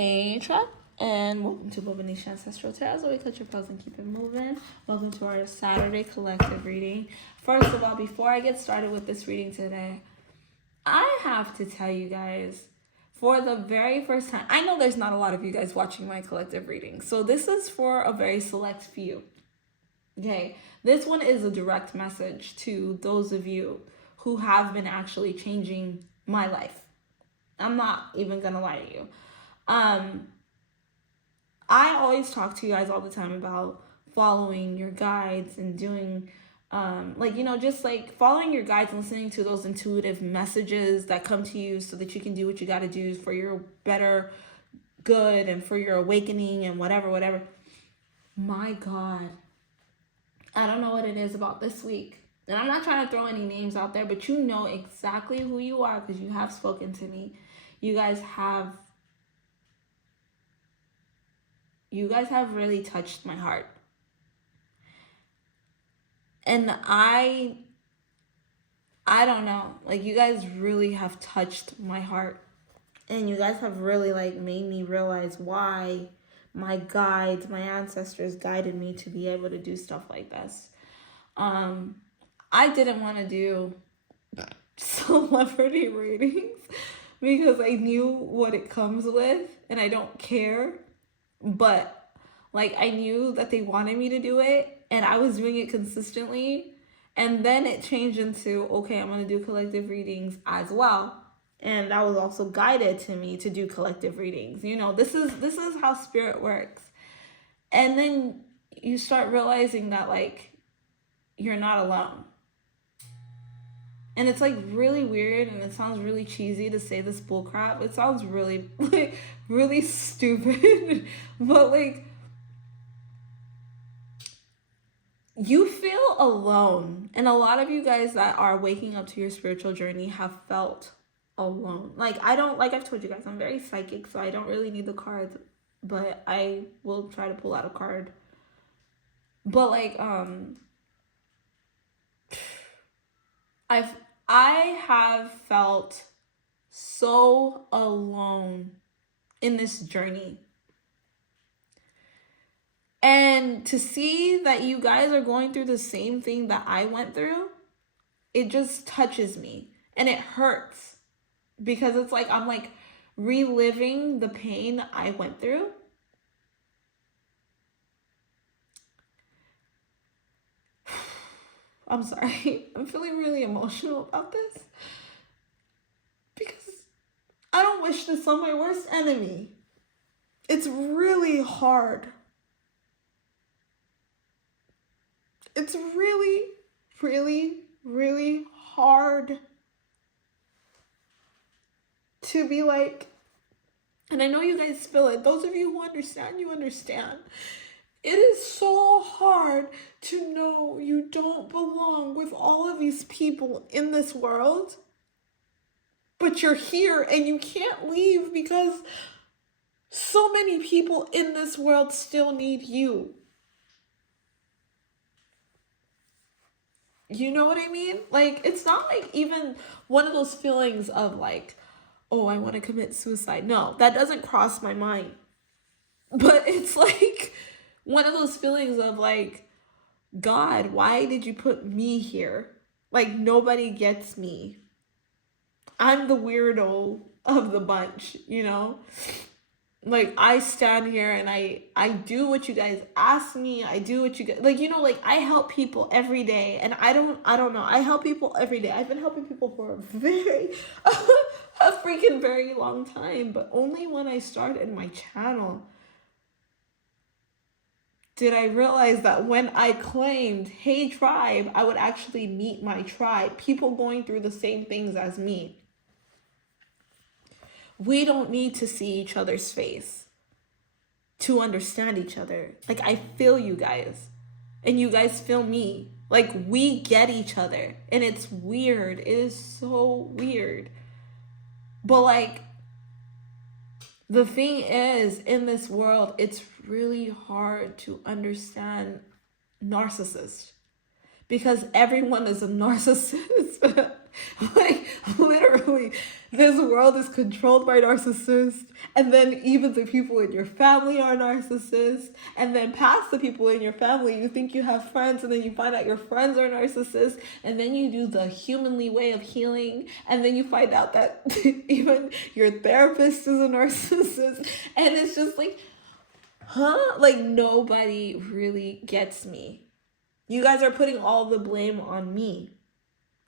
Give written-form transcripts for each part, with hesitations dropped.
Hey, Trap, and welcome to Bobo-Nesha Ancestral Tarot. As always, cut your pearls and keep it moving. Welcome to our Saturday collective reading. First of all, before I get started with this reading today, I have to tell you guys, for the very first time, I know there's not a lot of you guys watching my collective reading, so this is for a very select few. Okay, this one is a direct message to those of you who have been actually changing my life. I'm not even gonna lie to you. I always talk to you guys all the time about following your guides and doing, just like following your guides and listening to those intuitive messages that come to you so that you can do what you got to do for your better good and for your awakening and whatever. My God, I don't know what it is about this week. And I'm not trying to throw any names out there, but you know exactly who you are because you have spoken to me. You guys have really touched my heart. And I don't know, like you guys really have touched my heart. And you guys have really like made me realize why my guides, my ancestors guided me to be able to do stuff like this. I didn't want to do celebrity readings because I knew what it comes with and I don't care. But like I knew that they wanted me to do it and I was doing it consistently. And then it changed into, okay, I'm going to do collective readings as well. And that was also guided to me to do collective readings. You know, this is how spirit works. And then you start realizing that like you're not alone. And it's like really weird and it sounds really cheesy to say this bullcrap. It sounds really, like, really stupid. But like, you feel alone. And a lot of you guys that are waking up to your spiritual journey have felt alone. Like I've told you guys, I'm very psychic, so I don't really need the cards. But I will try to pull out a card. But like, I have felt so alone in this journey. And to see that you guys are going through the same thing that I went through, it just touches me and it hurts because it's like I'm like reliving the pain I went through. I'm sorry. I'm feeling really emotional about this because I don't wish this on my worst enemy. It's really hard. It's really, really, really hard to be like, and I know you guys feel it. Those of you who understand, you understand. It is so hard to know you don't belong with all of these people in this world, but you're here and you can't leave because so many people in this world still need you. You know what I mean? Like, it's not like even one of those feelings of like, oh, I want to commit suicide. No, that doesn't cross my mind. But it's like one of those feelings of like, God, why did you put me here? Like, nobody gets me. I'm the weirdo of the bunch, you know? Like, I stand here and I do what you guys ask me. I do what you guys, like, you know, like, I help people every day. And I don't know. I help people every day. I've been helping people for a freaking very long time. But only when I started my channel did I realize that when I claimed, hey, tribe, I would actually meet my tribe. People going through the same things as me. We don't need to see each other's face to understand each other. Like, I feel you guys and you guys feel me. Like, we get each other and it's weird. It is so weird. But like, the thing is, in this world, it's really hard to understand narcissists because everyone is a narcissist. Like, literally, this world is controlled by narcissists. And then even the people in your family are narcissists. And then past the people in your family, you think you have friends, and then you find out your friends are narcissists. And then you do the humanly way of healing. And then you find out that even your therapist is a narcissist. And it's just like, huh? Like, nobody really gets me. You guys are putting all the blame on me.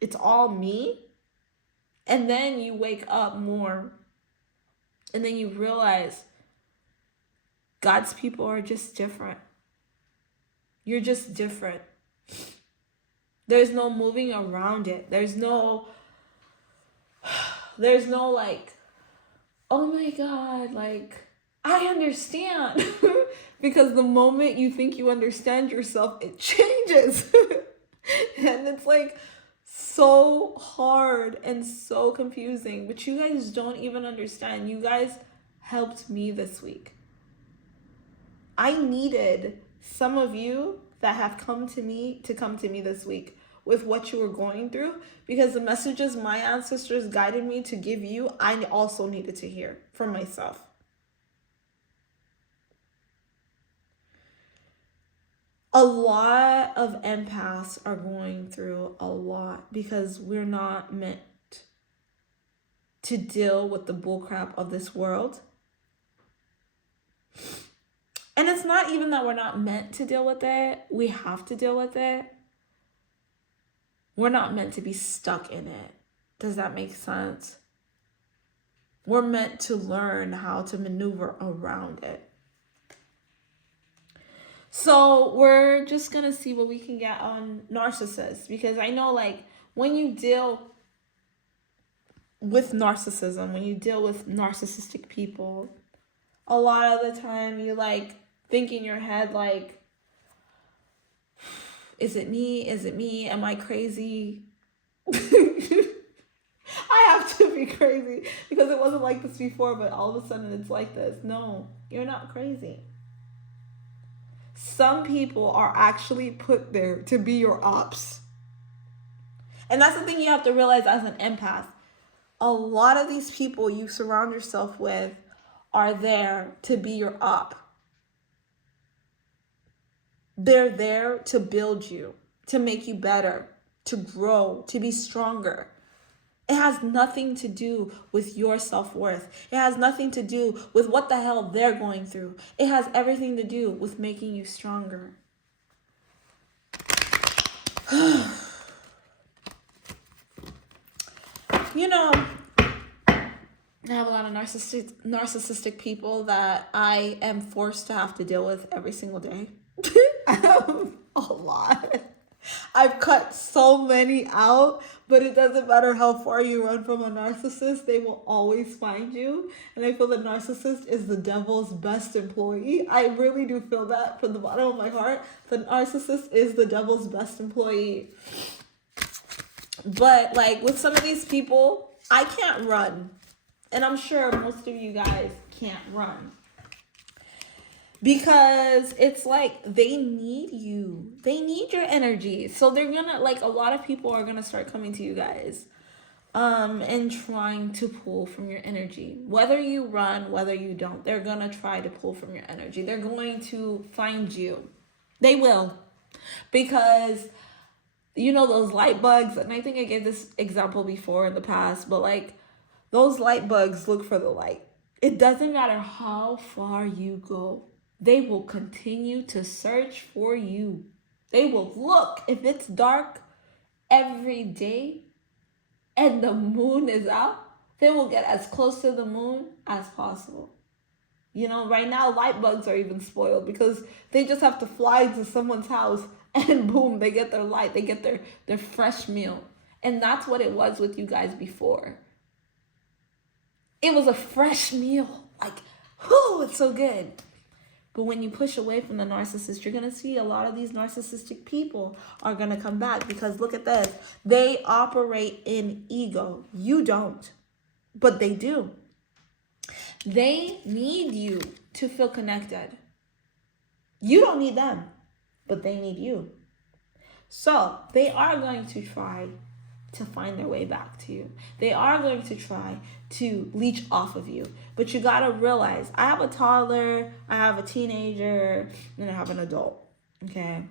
It's all me. And then you wake up more. And then you realize God's people are just different. You're just different. There's no moving around it. There's no like, oh my God, like, I understand. Because the moment you think you understand yourself, it changes. And it's like so hard and so confusing. But you guys don't even understand. You guys helped me this week. I needed some of you that have come to me this week with what you were going through, because the messages my ancestors guided me to give you, I also needed to hear from myself. A lot of empaths are going through a lot because we're not meant to deal with the bullcrap of this world. And it's not even that we're not meant to deal with it. We have to deal with it. We're not meant to be stuck in it. Does that make sense? We're meant to learn how to maneuver around it. So we're just going to see what we can get on narcissists, because I know, like, when you deal with narcissism, when you deal with narcissistic people, a lot of the time you like think in your head, like, is it me? Is it me? Am I crazy? I have to be crazy because it wasn't like this before, but all of a sudden it's like this. No, you're not crazy. Some people are actually put there to be your ops. And that's the thing you have to realize as an empath. A lot of these people you surround yourself with are there to be your op. They're there to build you, to make you better, to grow, to be stronger. It has nothing to do with your self-worth. It has nothing to do with what the hell they're going through. It has everything to do with making you stronger. You know, I have a lot of narcissistic people that I am forced to have to deal with every single day. I have a lot. I've cut so many out, but it doesn't matter how far you run from a narcissist, they will always find you. And I feel the narcissist is the devil's best employee. I really do feel that from the bottom of my heart. The narcissist is the devil's best employee. But like with some of these people, I can't run. And I'm sure most of you guys can't run. Because it's like they need you. They need your energy. So they're gonna, like, a lot of people are gonna start coming to you guys and trying to pull from your energy. Whether you run, whether you don't, they're gonna try to pull from your energy. They're going to find you. They will. Because, you know, those light bugs, and I think I gave this example before in the past, but like those light bugs look for the light. It doesn't matter how far you go. They will continue to search for you. They will look. If it's dark every day and the moon is out, they will get as close to the moon as possible. You know, right now, light bugs are even spoiled because they just have to fly to someone's house and boom, they get their light. They get their fresh meal. And that's what it was with you guys before. It was a fresh meal. Like, whoo, it's so good. But when you push away from the narcissist, you're going to see a lot of these narcissistic people are going to come back because look at this. They operate in ego. You don't, but they do. They need you to feel connected. You don't need them, but they need you. So they are going to try to find their way back to you. They are going to try to leech off of you. But you gotta realize, I have a toddler, I have a teenager, and I have an adult. Okay?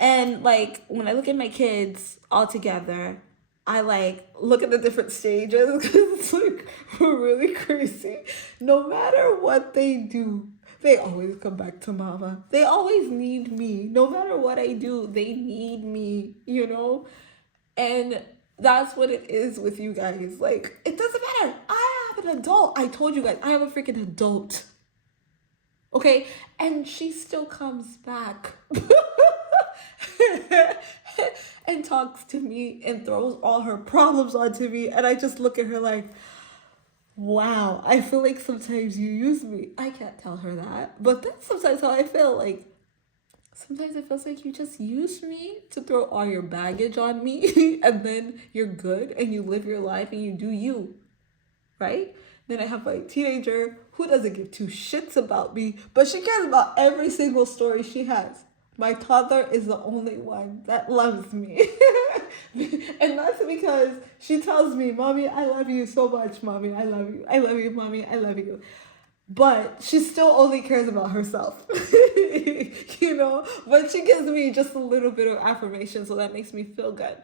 And like when I look at my kids all together, I like look at the different stages because it's like really crazy. No matter what they do, they always come back to mama. They always need me. No matter what I do, they need me, you know? And that's what it is with you guys. Like, it doesn't matter. I have an adult. I told you guys, I have a freaking adult. Okay? And she still comes back. And talks to me and throws all her problems onto me, and I just look at her like, wow, I feel like sometimes you use me. I can't tell her that, but that's sometimes how I feel. Like, sometimes it feels like you just use me to throw all your baggage on me and then you're good and you live your life and you do you, right? Then I have my teenager who doesn't give two shits about me, but she cares about every single story she has. My toddler is the only one that loves me. And that's because she tells me, Mommy, I love you so much, Mommy, I love you. I love you, Mommy, I love you. But she still only cares about herself, you know? But she gives me just a little bit of affirmation, so that makes me feel good.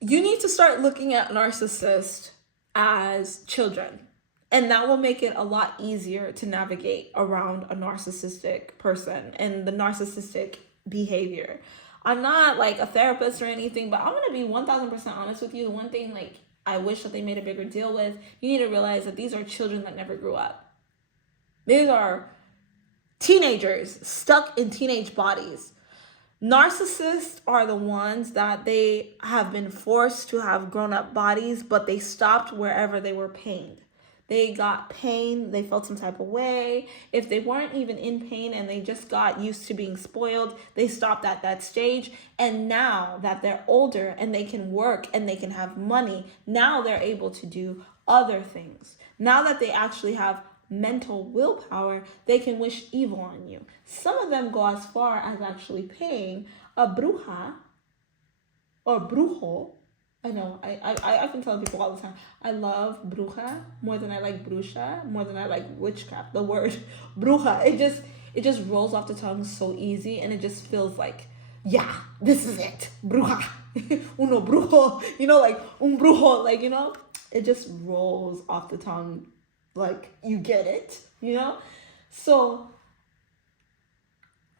You need to start looking at narcissists as children. And that will make it a lot easier to navigate around a narcissistic person and the narcissistic behavior. I'm not like a therapist or anything, but I'm going to be 1000% honest with you. The one thing like I wish that they made a bigger deal with, you need to realize that these are children that never grew up. These are teenagers stuck in teenage bodies. Narcissists are the ones that they have been forced to have grown-up bodies, but they stopped wherever they were pained. They got pain, they felt some type of way. If they weren't even in pain and they just got used to being spoiled, they stopped at that stage. And now that they're older and they can work and they can have money, now they're able to do other things. Now that they actually have mental willpower, they can wish evil on you. Some of them go as far as actually paying a bruja or brujo. I know, I can tell people all the time, I love bruja more than I like bruxa, more than I like witchcraft. The word bruja, it just rolls off the tongue so easy, and it just feels like, yeah, this is it, bruja, uno brujo, you know, like un brujo, like, you know, it just rolls off the tongue, like, you get it, you know? So,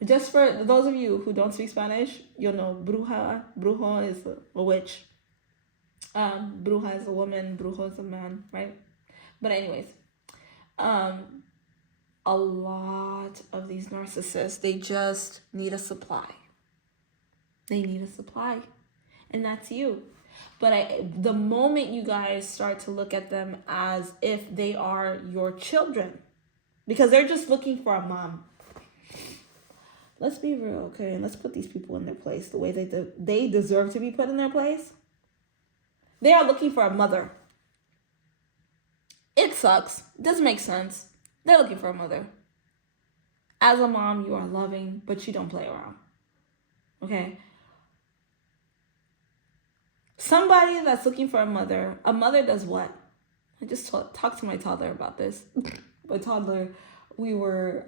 just for those of you who don't speak Spanish, you'll know brujo is a witch. Bruja is a woman, brujo is a man, right? But anyways, a lot of these narcissists, they just need a supply. They need a supply, and that's you. But the moment you guys start to look at them as if they are your children, because they're just looking for a mom. Let's be real, okay? And let's put these people in their place the way they deserve to be put in their place. They are looking for a mother. It sucks. It doesn't make sense. They're looking for a mother. As a mom, you are loving, but you don't play around. Okay? Somebody that's looking for a mother does what? I just talked to my toddler about this. My toddler, we were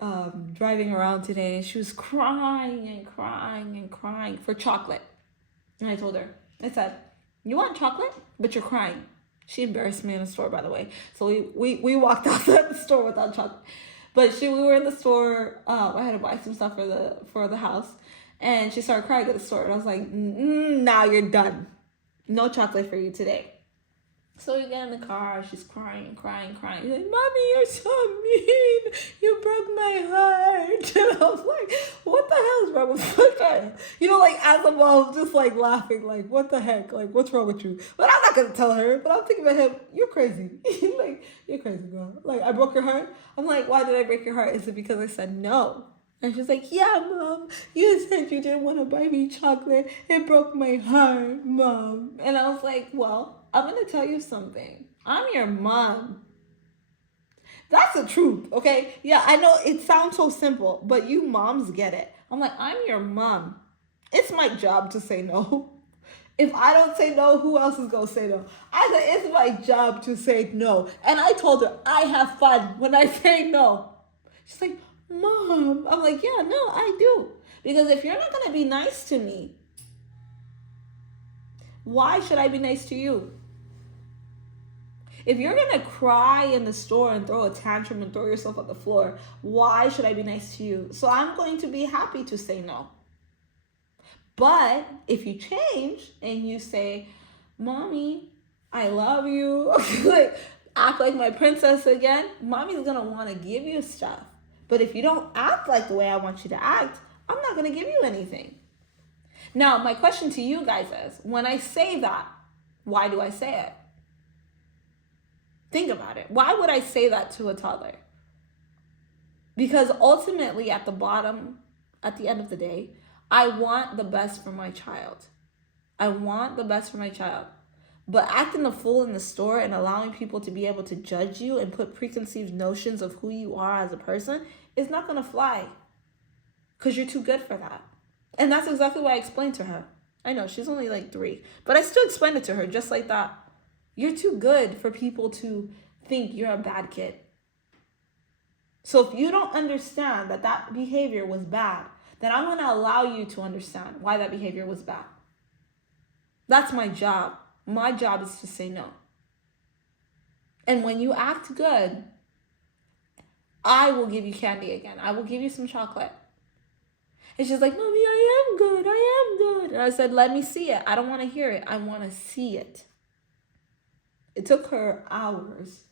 driving around today, and she was crying and crying and crying for chocolate. And I told her, I said, you want chocolate, but you're crying. She embarrassed me in the store, by the way. So we walked out the store without chocolate. But we were in the store. I had to buy some stuff for the house, and she started crying at the store. And I was like, now you're done. No chocolate for you today. So we get in the car. She's crying, crying, crying. She's like, Mommy, you're so mean. You broke my heart. And I was like, what the hell is wrong with my child? You know, like, as a mom, just like laughing, like, what the heck? Like, what's wrong with you? But I'm not going to tell her. But I'm thinking about him, you're crazy. Like, you're crazy, girl. Like, I broke your heart? I'm like, why did I break your heart? Is it because I said no? And she's like, yeah, Mom, you said you didn't want to buy me chocolate. It broke my heart, Mom. And I was like, well, I'm going to tell you something. I'm your mom. That's the truth, okay? Yeah, I know it sounds so simple, but you moms get it. I'm like, I'm your mom. It's my job to say no. If I don't say no, who else is going to say no? I said, it's my job to say no. And I told her, I have fun when I say no. She's like, Mom. I'm like, yeah, no, I do. Because if you're not going to be nice to me, why should I be nice to you? If you're going to cry in the store and throw a tantrum and throw yourself on the floor, why should I be nice to you? So I'm going to be happy to say no. But if you change and you say, Mommy, I love you, like act like my princess again, Mommy's going to want to give you stuff. But if you don't act like the way I want you to act, I'm not going to give you anything. Now, my question to you guys is, when I say that, why do I say it? Think about it. Why would I say that to a toddler? Because ultimately, at the bottom, at the end of the day, I want the best for my child. I want the best for my child. But acting a fool in the store and allowing people to be able to judge you and put preconceived notions of who you are as a person is not going to fly. Because you're too good for that. And that's exactly what I explained to her. I know, she's only like 3. But I still explained it to her just like that. You're too good for people to think you're a bad kid. So if you don't understand that that behavior was bad, then I'm going to allow you to understand why that behavior was bad. That's my job. My job is to say no. And when you act good, I will give you candy again. I will give you some chocolate. And she's like, Mommy, I am good. I am good. And I said, let me see it. I don't want to hear it. I want to see it. It took her hours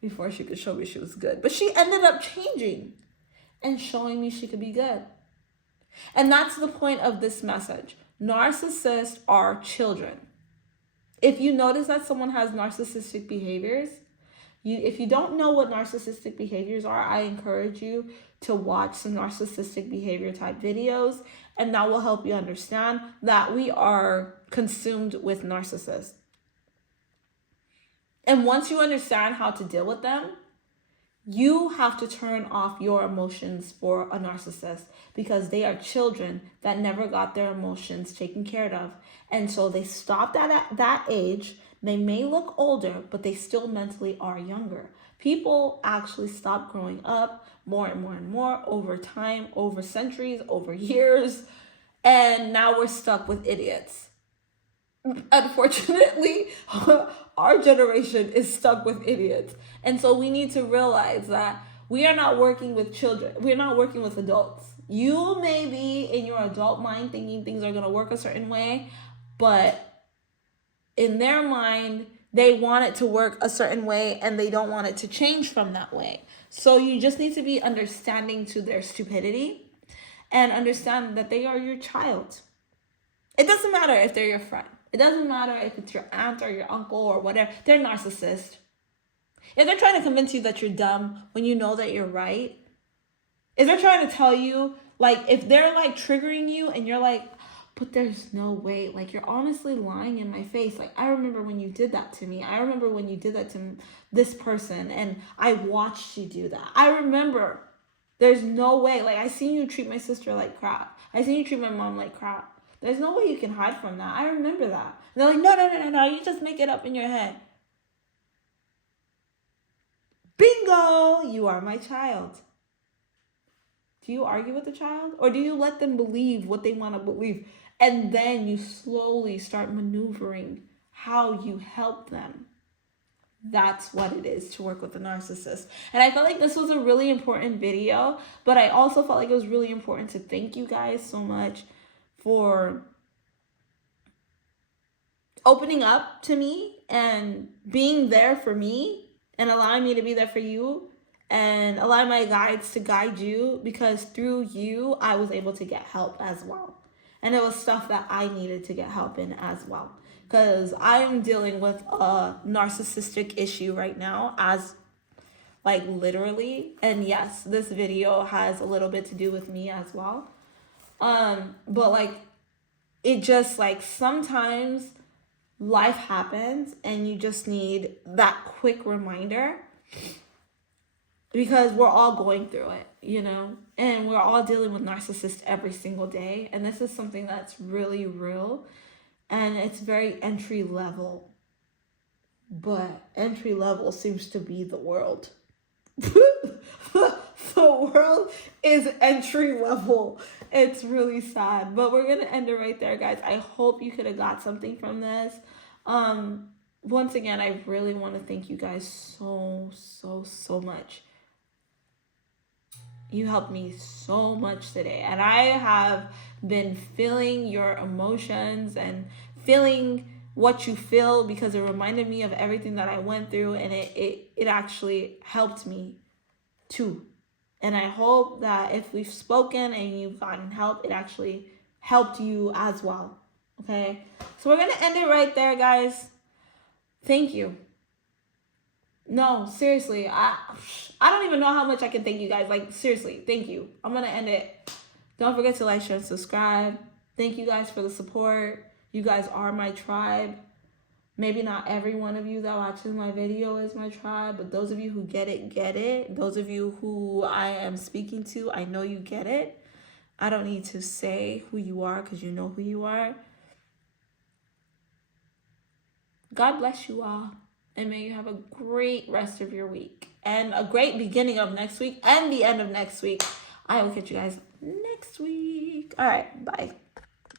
before she could show me she was good. But she ended up changing and showing me she could be good. And that's the point of this message. Narcissists are children. If you notice that someone has narcissistic behaviors, if you don't know what narcissistic behaviors are, I encourage you to watch some narcissistic behavior type videos, and that will help you understand that we are consumed with narcissists. And once you understand how to deal with them, you have to turn off your emotions for a narcissist because they are children that never got their emotions taken care of. And so they stopped at that age. They may look older, but they still mentally are younger. People actually stop growing up more and more and more over time, over centuries, over years. And now we're stuck with idiots. Unfortunately, our generation is stuck with idiots. And so we need to realize that we are not working with children. We're not working with adults. You may be in your adult mind thinking things are going to work a certain way, but in their mind, they want it to work a certain way and they don't want it to change from that way. So you just need to be understanding to their stupidity and understand that they are your child. It doesn't matter if they're your friend. It doesn't matter if it's your aunt or your uncle or whatever. They're narcissists. If they're trying to convince you that you're dumb when you know that you're right, if they're trying to tell you, like, if they're like triggering you and you're like, but there's no way, like, you're honestly lying in my face. Like, I remember when you did that to me. I remember when you did that to this person and I watched you do that. I remember. There's no way. Like, I seen you treat my sister like crap. I seen you treat my mom like crap. There's no way you can hide from that. I remember that. And they're like, no, you just make it up in your head. Bingo! You are my child. Do you argue with the child? Or do you let them believe what they want to believe? And then you slowly start maneuvering how you help them. That's what it is to work with a narcissist. And I felt like this was a really important video, but I also felt like it was really important to thank you guys so much for opening up to me and being there for me and allowing me to be there for you and allowing my guides to guide you, because through you, I was able to get help as well. And it was stuff that I needed to get help in as well. Because I'm dealing with a narcissistic issue right now, as like literally. And yes, this video has a little bit to do with me as well. But like, it just like sometimes life happens and you just need that quick reminder because we're all going through it, you know, and we're all dealing with narcissists every single day. And this is something that's really real, and it's very entry level, but entry level seems to be the world. The world is entry level. It's really sad, but we're gonna end it right there, guys. I hope you could have got something from this. Once again, I really want to thank you guys so much. You helped me so much today, and I have been feeling your emotions and feeling what you feel, because it reminded me of everything that I went through, and it actually helped me too. And I hope that if we've spoken and you've gotten help, it actually helped you as well. Okay? So we're going to end it right there, guys. Thank you. No, seriously. I don't even know how much I can thank you guys. Like, seriously, thank you. I'm going to end it. Don't forget to like, share, and subscribe. Thank you guys for the support. You guys are my tribe. Maybe not every one of you that watches my video is my tribe, but those of you who get it, get it. Those of you who I am speaking to, I know you get it. I don't need to say who you are because you know who you are. God bless you all, and may you have a great rest of your week and a great beginning of next week and the end of next week. I will catch you guys next week. All right, bye.